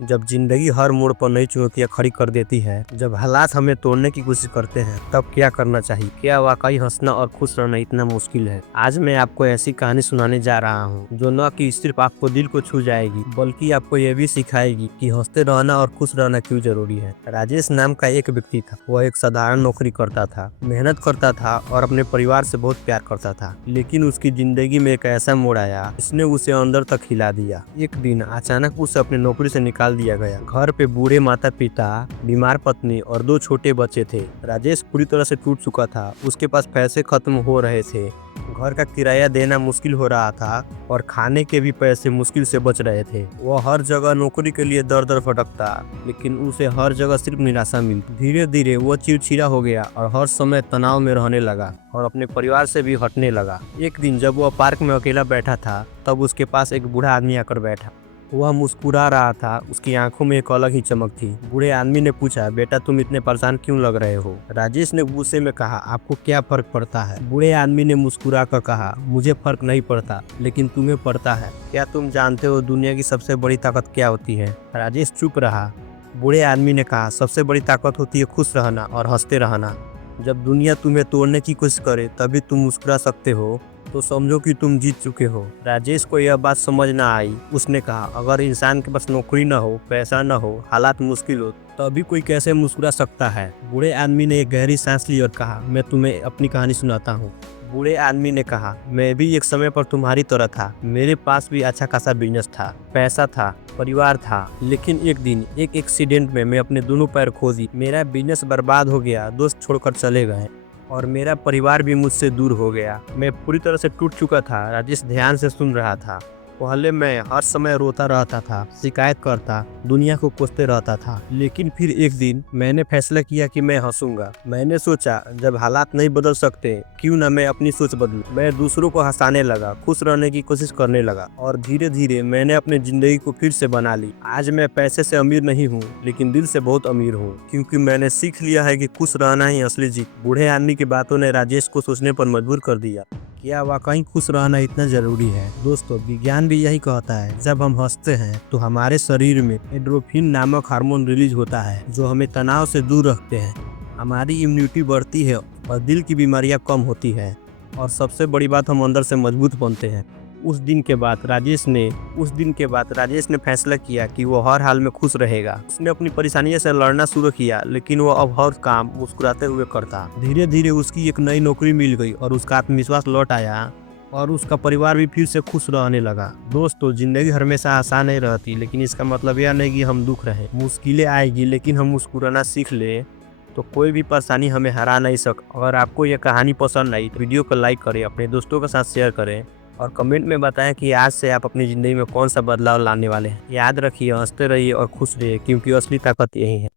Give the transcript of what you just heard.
जब जिंदगी हर मोड़ पर नई चुनौतियां खड़ी कर देती है, जब हालात हमें तोड़ने की कोशिश करते हैं, तब क्या करना चाहिए? क्या वाकई हंसना और खुश रहना इतना मुश्किल है? आज मैं आपको ऐसी कहानी सुनाने जा रहा हूँ जो न कि सिर्फ आपको दिल को छू जाएगी, बल्कि आपको यह भी सिखाएगी कि हंसते रहना और खुश रहना क्यों जरूरी है। राजेश नाम का एक व्यक्ति था। वह एक साधारण नौकरी करता था, मेहनत करता था और अपने परिवार से बहुत प्यार करता था। लेकिन उसकी जिंदगी में एक ऐसा मोड़ आया जिसने उसे अंदर तक हिला दिया। एक दिन अचानक उसे अपनी नौकरी से निकाल दिया गया। घर पे बूढ़े माता पिता, बीमार पत्नी और 2 छोटे बच्चे थे। राजेश पूरी तरह से टूट चुका था। उसके पास पैसे खत्म हो रहे थे, घर का किराया देना मुश्किल हो रहा था और खाने के भी पैसे मुश्किल से बच रहे थे। वह हर जगह नौकरी के लिए दर दर भटकता, लेकिन उसे हर जगह सिर्फ निराशा मिलती। धीरे धीरे वो चिड़चिड़ा हो गया और हर समय तनाव में रहने लगा और अपने परिवार से भी हटने लगा। एक दिन जब वह पार्क में अकेला बैठा था, तब उसके पास एक बूढ़ा आदमी आकर बैठा। वह मुस्कुरा रहा था, उसकी आंखों में एक अलग ही चमक थी। बूढ़े आदमी ने पूछा, बेटा तुम इतने परेशान क्यों लग रहे हो? राजेश ने गुस्से में कहा, आपको क्या फर्क पड़ता है? बूढ़े आदमी ने मुस्कुरा कर कहा, मुझे फर्क नहीं पड़ता, लेकिन तुम्हें पड़ता है। क्या तुम जानते हो दुनिया की सबसे बड़ी ताकत क्या होती है? राजेश चुप रहा। बूढ़े आदमी ने कहा, सबसे बड़ी ताकत होती है खुश रहना और हंसते रहना। जब दुनिया तुम्हें तोड़ने की कोशिश करे तभी तुम मुस्कुरा सकते हो, तो समझो कि तुम जीत चुके हो। राजेश को यह बात समझ ना आई। उसने कहा, अगर इंसान के पास नौकरी ना हो, पैसा ना हो, हालात मुश्किल हो, तभी कोई कैसे मुस्कुरा सकता है? बूढ़े आदमी ने एक गहरी सांस ली और कहा, मैं तुम्हें अपनी कहानी सुनाता हूँ। बूढ़े आदमी ने कहा, मैं भी एक समय पर तुम्हारी तरह था। मेरे पास भी अच्छा खासा बिजनेस था, पैसा था, परिवार था। लेकिन एक दिन एक एक्सीडेंट में मैं अपने दोनों पैर खो दी। मेरा बिजनेस बर्बाद हो गया, दोस्त छोड़कर चले गए और मेरा परिवार भी मुझसे दूर हो गया। मैं पूरी तरह से टूट चुका था। राजेश ध्यान से सुन रहा था। पहले मैं हर समय रोता रहता था, शिकायत करता, दुनिया को कोसते रहता था। लेकिन फिर एक दिन मैंने फैसला किया कि मैं हंसूंगा। मैंने सोचा, जब हालात नहीं बदल सकते, क्यों ना मैं अपनी सोच बदलूं। मैं दूसरों को हंसाने लगा, खुश रहने की कोशिश करने लगा और धीरे धीरे मैंने अपनी जिंदगी को फिर से बना ली। आज मैं पैसे से अमीर नहीं हूँ, लेकिन दिल से बहुत अमीर हूँ, क्योंकि मैंने सीख लिया है कि खुश रहना ही असली जीत। बूढ़े आदमी की बातों ने राजेश को सोचने पर मजबूर कर दिया। क्या वाकई खुश रहना इतना जरूरी है? दोस्तों, विज्ञान भी यही कहता है, जब हम हंसते हैं तो हमारे शरीर में एंडोर्फिन नामक हार्मोन रिलीज होता है, जो हमें तनाव से दूर रखते हैं। हमारी इम्यूनिटी बढ़ती है और दिल की बीमारियां कम होती है और सबसे बड़ी बात, हम अंदर से मजबूत बनते हैं। उस दिन के बाद राजेश ने फैसला किया कि वो हर हाल में खुश रहेगा। उसने अपनी परेशानियों से लड़ना शुरू किया, लेकिन वो अब हर काम मुस्कुराते हुए करता। धीरे धीरे उसकी एक नई नौकरी मिल गई और उसका आत्मविश्वास लौट आया और उसका परिवार भी फिर से खुश रहने लगा। दोस्तों, जिंदगी हमेशा आसान नहीं रहती, लेकिन इसका मतलब यह नहीं कि हम दुख रहे। मुश्किलें आएगी, लेकिन हम मुस्कुराना सीख ले तो कोई भी परेशानी हमें हरा नहीं सकती। अगर आपको यह कहानी पसंद आई तो वीडियो को लाइक करें, अपने दोस्तों के साथ शेयर करें और कमेंट में बताएं कि आज से आप अपनी ज़िंदगी में कौन सा बदलाव लाने वाले हैं। याद रखिए, हंसते रहिए और खुश रहिए, क्योंकि असली ताकत यही है।